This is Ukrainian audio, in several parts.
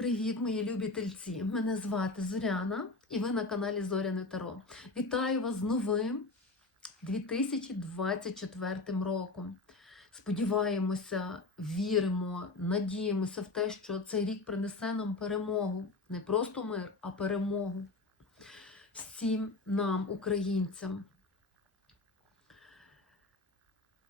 Привіт, мої любі тельці! Мене звати Зоряна і ви на каналі Зоряне Таро. Вітаю вас з новим 2024 роком. Сподіваємося, віримо, надіємося в те, що цей рік принесе нам перемогу. Не просто мир, а перемогу всім нам, українцям.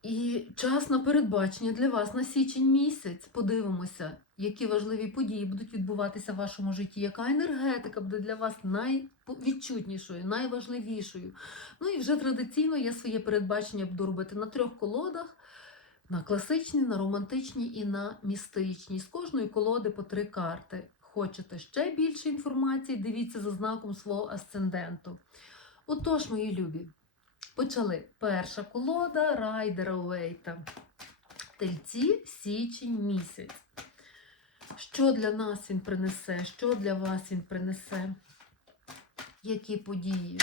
І час на передбачення для вас на січень місяць. Подивимося, які важливі події будуть відбуватися в вашому житті, яка енергетика буде для вас найвідчутнішою, найважливішою. Ну і вже традиційно я своє передбачення буду робити на трьох колодах: на класичній, на романтичній і на містичній. З кожної колоди по три карти. Хочете ще більше інформації? Дивіться за знаком свого асценденту. Отож, мої любі. Почали. Перша колода Райдера Уейта. Тельці січень місяць. Що для нас він принесе? Що для вас він принесе? Які події?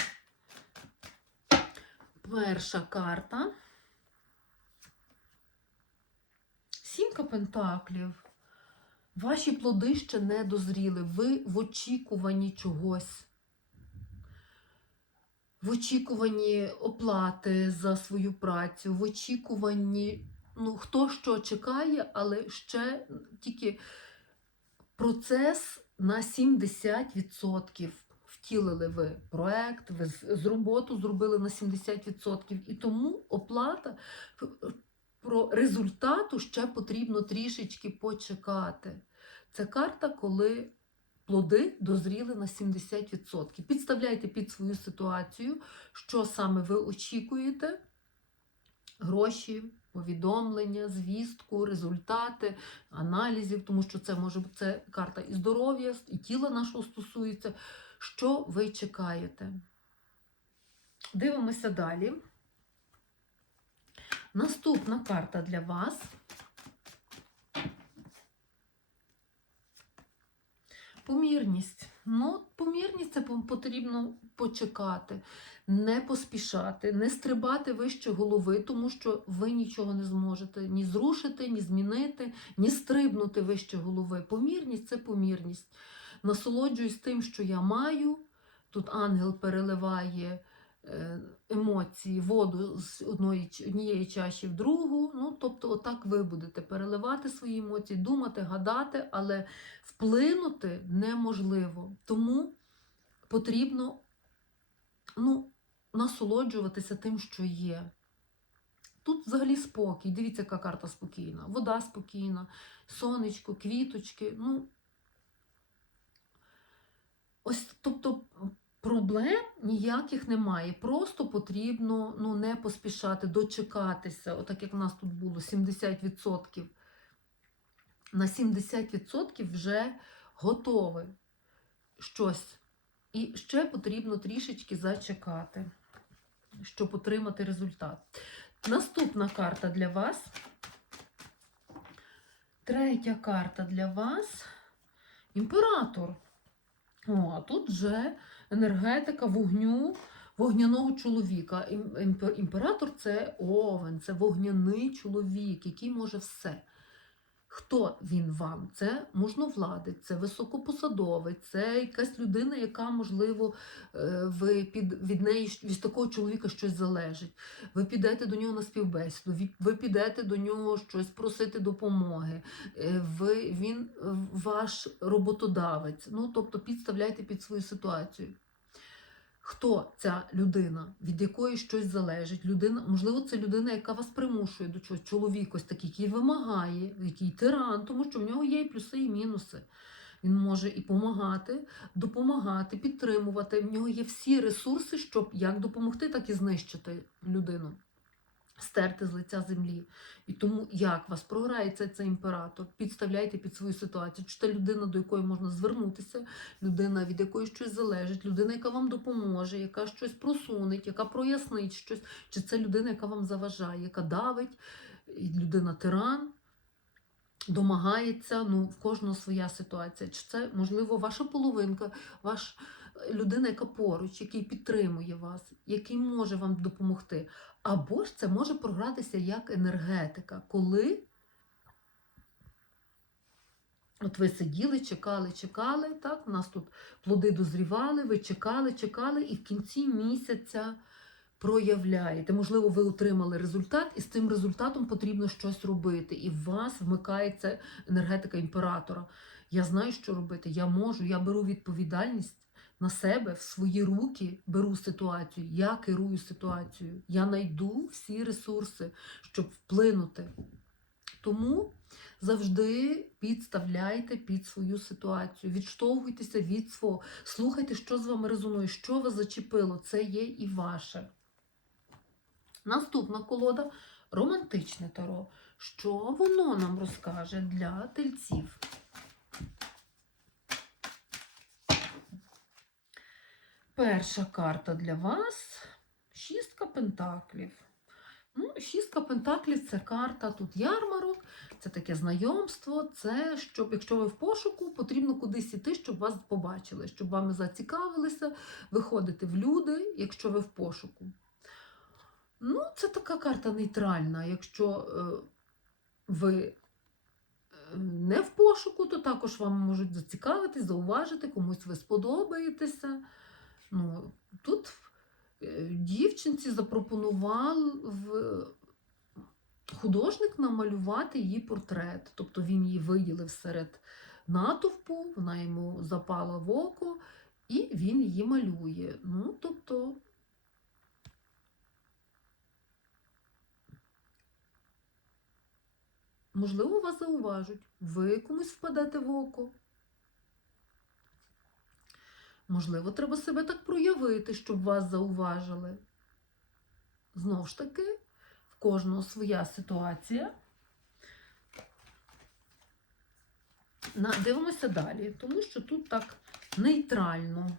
Перша карта. Сімка пентаклів. Ваші плоди ще не дозріли. Ви в очікуванні чогось в очікуванні оплати за свою працю, в очікуванні, ну, хто що чекає, але ще тільки процес на 70%. Втілили ви проект, ви з роботу зробили на 70%. І тому оплата про результату ще потрібно трішечки почекати. Це карта, коли плоди дозріли на 70%. Підставляйте під свою ситуацію, що саме ви очікуєте: гроші, повідомлення, звістку, результати, аналізів, тому що це може бути це карта і здоров'я, і тіла нашого стосується. Що ви чекаєте? Дивимося далі. Наступна карта для вас. Помірність. Ну, помірність це потрібно почекати, не поспішати, не стрибати вище голови, тому що ви нічого не зможете ні зрушити, ні змінити, ні стрибнути вище голови. Помірність це помірність. Насолоджуюсь тим, що я маю. Тут ангел переливає емоції, воду з одної, однієї чаші в другу. Ну, тобто, отак ви будете переливати свої емоції, думати, гадати, але вплинути неможливо. Тому потрібно ну, насолоджуватися тим, що є. Тут взагалі спокій. Дивіться, яка карта спокійна. Вода спокійна, сонечко, квіточки. ну, Ось, тобто, Проблем ніяких немає. Просто потрібно ну, не поспішати, дочекатися. Отак як в нас тут було 70%. На 70% вже готове щось. І ще потрібно трішечки зачекати, щоб отримати результат. Наступна карта для вас. Третя карта для вас імператор. О, а тут вже енергетика вогню, вогняного чоловіка. Імператор це овен, це вогняний чоловік, який може все. Хто він вам? Це можновладець, це високопосадовець, це якась людина, яка, можливо, е, ви під, від неї від такого чоловіка щось залежить. Ви підете до нього на співбесіду, ви підете до нього щось просити допомоги. Е, ви, Він ваш роботодавець. Ну, тобто підставляйте під свою ситуацію. Хто ця людина, від якої щось залежить? Людина, Можливо, це людина, яка вас примушує до чогось. Чоловік ось такий, який вимагає, який тиран, тому що в нього є і плюси, і мінуси. Він може і допомагати, допомагати, підтримувати. В нього є всі ресурси, щоб як допомогти, так і знищити людину стерти з лиця землі. І тому як вас програється цей імператор, підставляйте під свою ситуацію. Чи це людина, до якої можна звернутися, людина, від якої щось залежить, людина, яка вам допоможе, яка щось просунеть, яка прояснить щось, чи це людина, яка вам заважає, яка давить, людина тиран. Домагається, ну, в кожного своя ситуація. Чи це, можливо, ваша половинка, ваш людина, яка поруч, який підтримує вас, який може вам допомогти. Або ж це може програтися як енергетика, коли От ви сиділи, чекали, чекали, так? У нас тут плоди дозрівали, ви чекали, чекали, і в кінці місяця проявляєте. Можливо, ви отримали результат, і з цим результатом потрібно щось робити. І в вас вмикається енергетика імператора. Я знаю, що робити. Я можу, я беру відповідальність на себе, в свої руки беру ситуацію. Я керую ситуацією. Я знайду всі ресурси, щоб вплинути. Тому завжди підставляйте під свою ситуацію, відштовхуйтеся від свого, слухайте, що з вами резонує, що вас зачепило, це є і ваше. Наступна колода романтичне таро. Що воно нам розкаже для тельців? Перша карта для вас шістка пентаклів. Ну, шістка пентаклів це карта тут ярмарок, це таке знайомство. Це щоб, якщо ви в пошуку, потрібно кудись іти, щоб вас побачили, щоб вами зацікавилися, виходити в люди, якщо ви в пошуку. Ну, це така карта нейтральна. Якщо е, ви е, не в пошуку, то також вам можуть зацікавитись, зауважити, комусь ви сподобаєтеся. Ну, тут е, дівчинці запропонував художник намалювати її портрет. Тобто він її виділив серед натовпу, вона йому запала в око, і він її малює. Ну, тобто, можливо, вас зауважуть, ви комусь впадете в око. Можливо, треба себе так проявити, щоб вас зауважили. Знову ж таки, в кожного своя ситуація. Дивимося далі, тому що тут так нейтрально.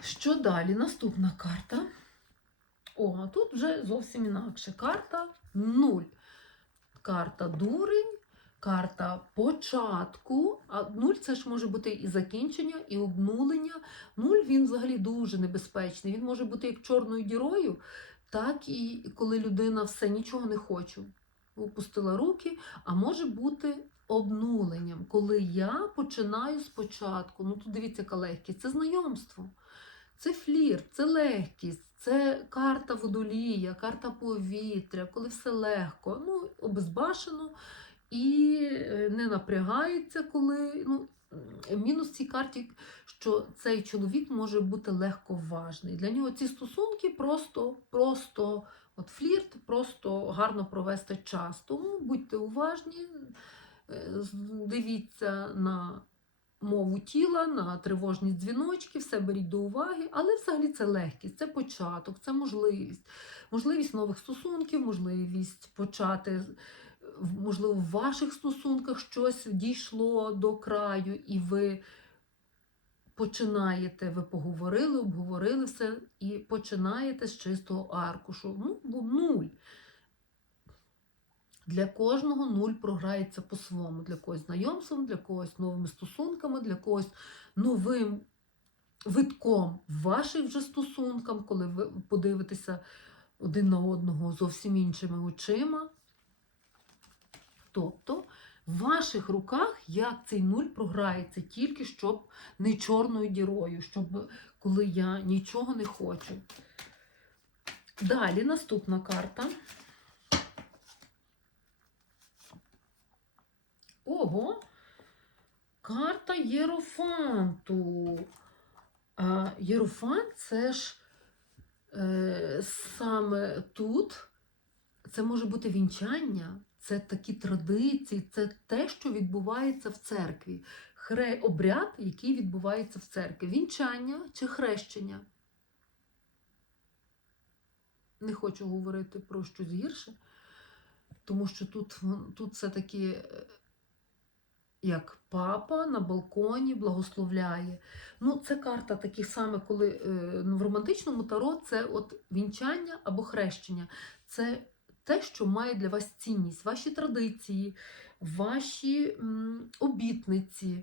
Що далі? Наступна карта. О, а тут вже зовсім інакше. Карта 0. Карта дурень, карта початку. А нуль це ж може бути і закінчення, і обнулення. Нуль він взагалі дуже небезпечний. Він може бути як чорною дірою, так і коли людина все нічого не хоче. Опустила руки, а може бути обнуленням, коли я починаю спочатку. Ну тут дивіться, яка легкість. Це знайомство, це флірт, це легкість, це карта водолія, карта повітря, коли все легко, ну, обезбашено і е, не напрягається, коли. Ну, мінус цій карті, що цей чоловік може бути легковажний. Для нього ці стосунки просто, просто от флірт, просто гарно провести час. Тому будьте уважні, е, дивіться на мову тіла, на тривожні дзвіночки, все беріть до уваги, але взагалі це легкість, це початок, це можливість. Можливість нових стосунків, можливість почати, можливо, в ваших стосунках щось дійшло до краю, і ви починаєте, ви поговорили, обговорили все, і починаєте з чистого аркушу. Ну, бо нуль. Для кожного нуль програється по-своєму. Для когось знайомством, для когось новими стосунками, для когось новим витком ваших вже стосункам, коли ви подивитеся один на одного зовсім іншими очима. Тобто в ваших руках як цей нуль програється, тільки щоб не чорною дірою, щоб коли я нічого не хочу. Далі наступна карта. Ого, карта Єрофанту. А Єрофант це ж е, саме тут, це може бути вінчання, це такі традиції, це те, що відбувається в церкві. Хре, обряд, який відбувається в церкві. Вінчання чи хрещення. Не хочу говорити про щось гірше, тому що тут, тут все-таки е, як папа на балконі благословляє. Ну, це карта такі саме, коли е, ну, в романтичному таро це от вінчання або хрещення. Це те, що має для вас цінність, ваші традиції, ваші обітниці,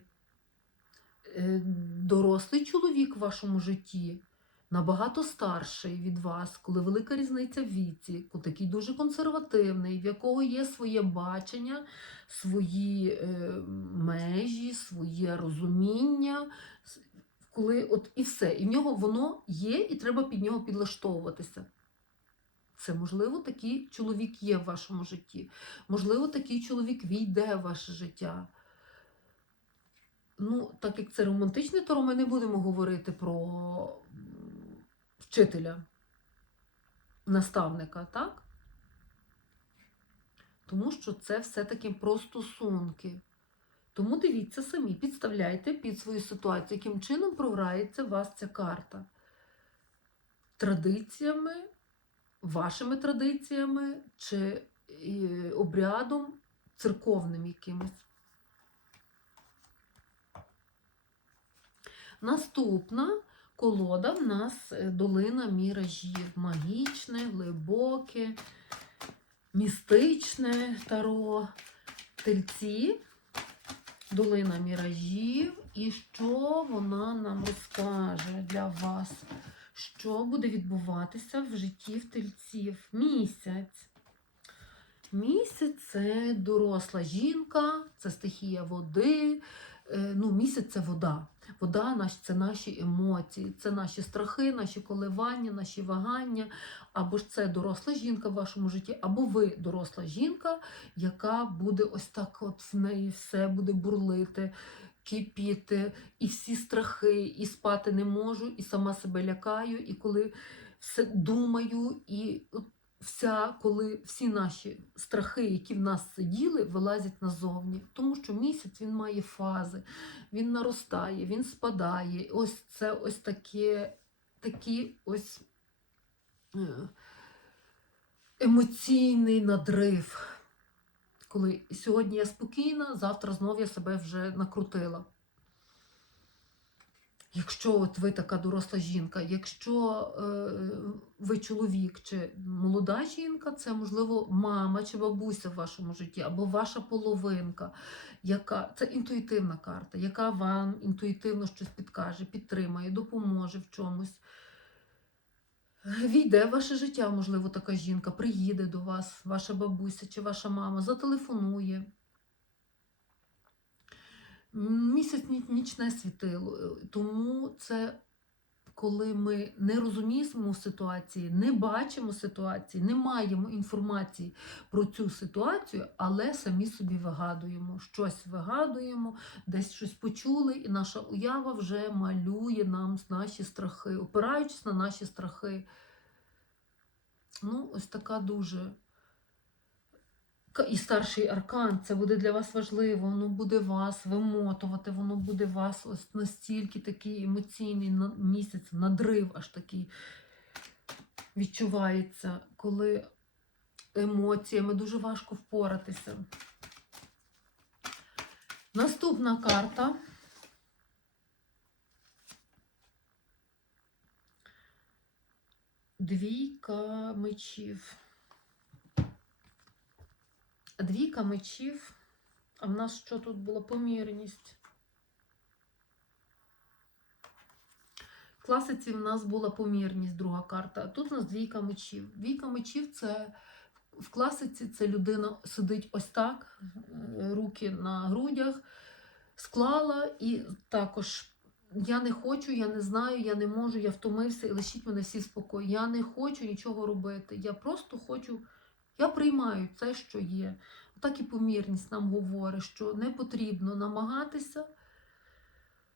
е, дорослий чоловік в вашому житті. набагато старший від вас, коли велика різниця в віці, такий дуже консервативний, в якого є своє бачення, свої е, межі, своє розуміння, коли от і все, і в нього воно є, і треба під нього підлаштовуватися. Це можливо, такий чоловік є в вашому житті. Можливо, такий чоловік війде в ваше життя. Ну, так як це романтичне таро, ми не будемо говорити про вчителя, наставника, так? Тому що це все-таки про стосунки. Тому дивіться самі, підставляйте під свою ситуацію, яким чином програється вас ця карта. Традиціями, вашими традиціями чи обрядом церковним якимось. Наступна колода в нас е, долина міражів. Магічне, глибоке, містичне таро. Тельці, долина міражів. І що вона нам розкаже для вас? Що буде відбуватися в житті в тельців? Місяць. Місяць це доросла жінка, це стихія води. Е, Ну, місяць це вода. Вода це наші емоції, це наші страхи, наші коливання, наші вагання. Або ж це доросла жінка в вашому житті, або ви доросла жінка, яка буде ось так, от в неї все буде бурлити, кипіти, і всі страхи, і спати не можу, і сама себе лякаю, і коли все думаю, і вся, коли всі наші страхи, які в нас сиділи, вилазять назовні. Тому що місяць він має фази, він наростає, він спадає. Ось це ось таке, такі ось е, емоційний надрив. Коли сьогодні я спокійна, завтра знов я себе вже накрутила. Якщо от ви така доросла жінка, якщо е, ви чоловік чи молода жінка, це можливо мама чи бабуся в вашому житті, або ваша половинка, яка це інтуїтивна карта, яка вам інтуїтивно щось підкаже, підтримає, допоможе в чомусь. Війде ваше життя, можливо, така жінка, приїде до вас, ваша бабуся чи ваша мама, зателефонує. Місяць ні- нічне світило, е, тому це коли ми не розуміємо ситуації, не бачимо ситуації, не маємо інформації про цю ситуацію, але самі собі вигадуємо, щось вигадуємо, десь щось почули, і наша уява вже малює нам наші страхи, опираючись на наші страхи. Ну, ось така дуже. І старший аркан, це буде для вас важливо, воно буде вас вимотувати, воно буде вас ось настільки такий емоційний місяць, надрив аж такий відчувається, коли емоціями дуже важко впоратися. Наступна карта. Двійка мечів. Двійка мечів. А в нас що тут була помірність? В класиці в нас була помірність, друга карта. А тут у нас двійка мечів. Двійка мечів це в класиці це людина сидить ось так, е, руки на грудях, склала і також. Я не хочу, я не знаю, я не можу, я втомився і лишіть мене всі в спокій. Я не хочу нічого робити. Я просто хочу, я приймаю це, що є. Так і помірність нам говорить, що не потрібно намагатися,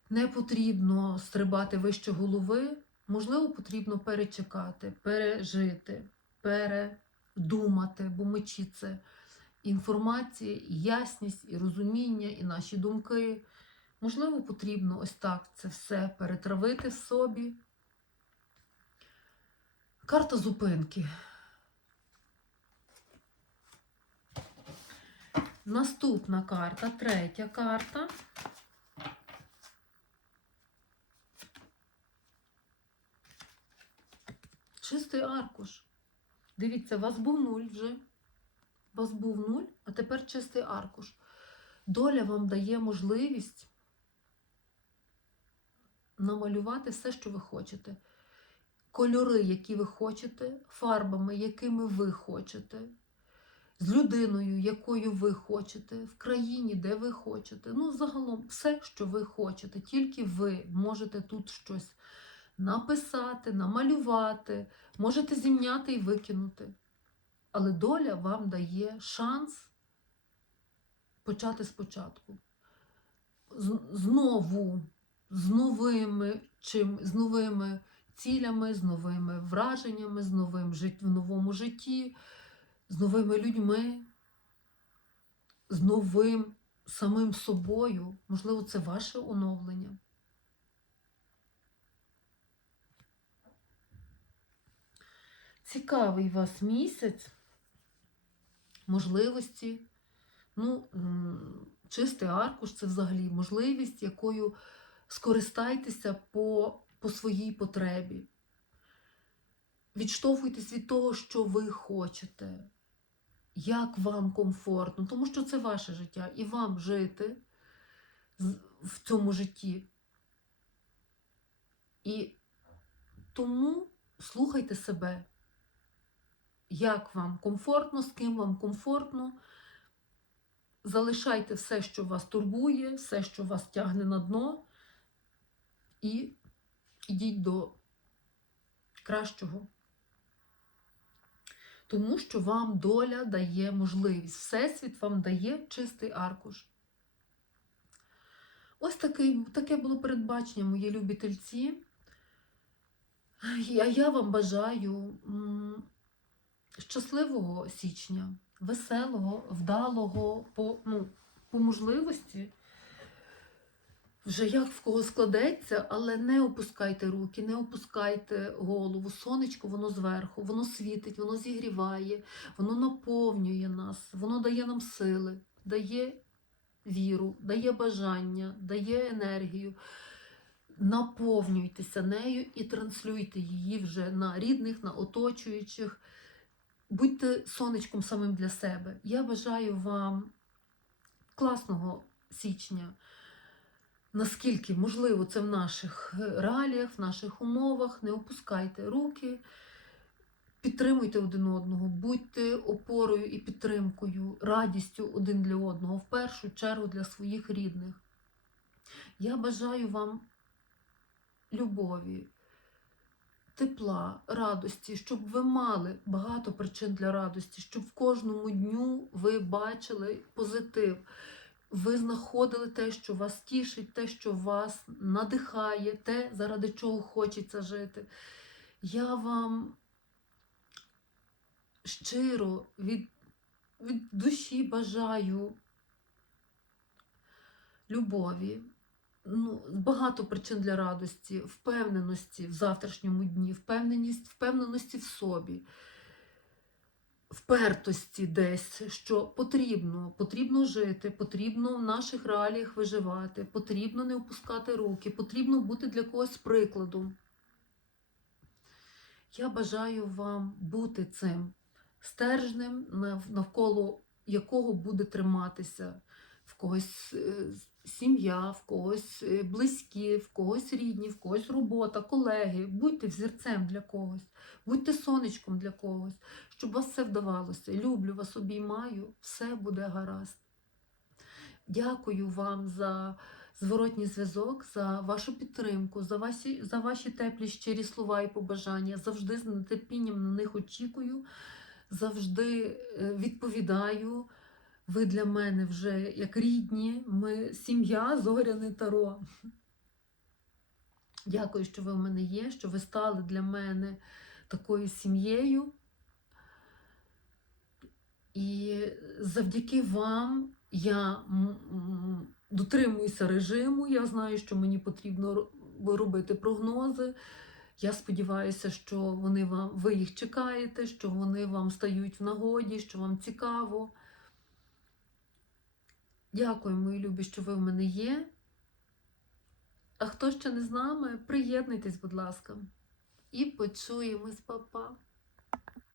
не потрібно стрибати вище голови. Можливо, потрібно перечекати, пережити, передумати, бо мечі це інформація, і ясність, і розуміння, і наші думки. Можливо, потрібно ось так це все перетравити в собі. Карта зупинки. Наступна карта, третя карта. Чистий аркуш. Дивіться, у вас був нуль вже. Вас був нуль, а тепер чистий аркуш. Доля вам дає можливість намалювати все, що ви хочете. кольори, які ви хочете, фарбами, якими ви хочете, з людиною, якою ви хочете, в країні, де ви хочете. Ну, загалом, все, що ви хочете, тільки ви можете тут щось написати, намалювати, можете зімняти і викинути. Але доля вам дає шанс почати спочатку. Знову, з новими, чим, з новими цілями, з новими враженнями, з новим в новому житті, з новими людьми, з новим самим собою. Можливо, це ваше оновлення. Цікавий вас місяць, можливості. Ну, чистий аркуш це взагалі можливість, якою скористайтеся по, по своїй потребі. Відштовхуйтесь від того, що ви хочете, як вам комфортно, тому що це ваше життя, і вам жити в цьому житті. І тому слухайте себе, як вам комфортно, з ким вам комфортно. Залишайте все, що вас турбує, все, що вас тягне на дно, і йдіть до кращого. Тому що вам доля дає можливість. Всесвіт вам дає чистий аркуш. Ось такий, таке було передбачення, мої любі тельці. А я вам бажаю щасливого січня, веселого, вдалого по, ну, по можливості. Вже як в кого складеться, але не опускайте руки, не опускайте голову. Сонечко, воно зверху, воно світить, воно зігріває, воно наповнює нас, воно дає нам сили, дає віру, дає бажання, дає енергію. Наповнюйтеся нею і транслюйте її вже на рідних, на оточуючих. Будьте сонечком самим для себе. Я бажаю вам класного січня. Наскільки можливо це в наших е, реаліях, в наших умовах, не опускайте руки, підтримуйте один одного, будьте опорою і підтримкою, радістю один для одного, в першу чергу для своїх рідних. Я бажаю вам любові, тепла, радості, щоб ви мали багато причин для радості, щоб в кожному дню ви бачили позитив. Ви знаходили те, що вас тішить, те, що вас надихає, те, заради чого хочеться жити. Я вам щиро від, від душі бажаю любові, ну, багато причин для радості, впевненості в завтрашньому дні, впевненість, впевненості в собі впертості десь, що потрібно, потрібно жити, потрібно в наших реаліях виживати, потрібно не опускати руки, потрібно бути для когось прикладом. Я бажаю вам бути цим стержнем, навколо якого буде триматися в когось е, сім'я, в когось е, близькі, в когось рідні, в когось робота, колеги. Будьте взірцем для когось, будьте сонечком для когось щоб вас все вдавалося. Люблю вас, обіймаю, все буде гаразд. Дякую вам за зворотній зв'язок, за вашу підтримку, за ваші, за ваші теплі щирі слова і побажання. Завжди з нетерпінням на них очікую, завжди е, відповідаю. Ви для мене вже як рідні, ми сім'я, зоряне таро. Дякую, що ви в мене є, що ви стали для мене такою сім'єю. І завдяки вам я дотримуюся режиму. Я знаю, що мені потрібно робити прогнози. Я сподіваюся, що вони вам, ви їх чекаєте, що вони вам стають в нагоді, що вам цікаво. Дякую, мої любі, що ви в мене є. А хто ще не з нами, приєднуйтесь, будь ласка, і почуємось, папа.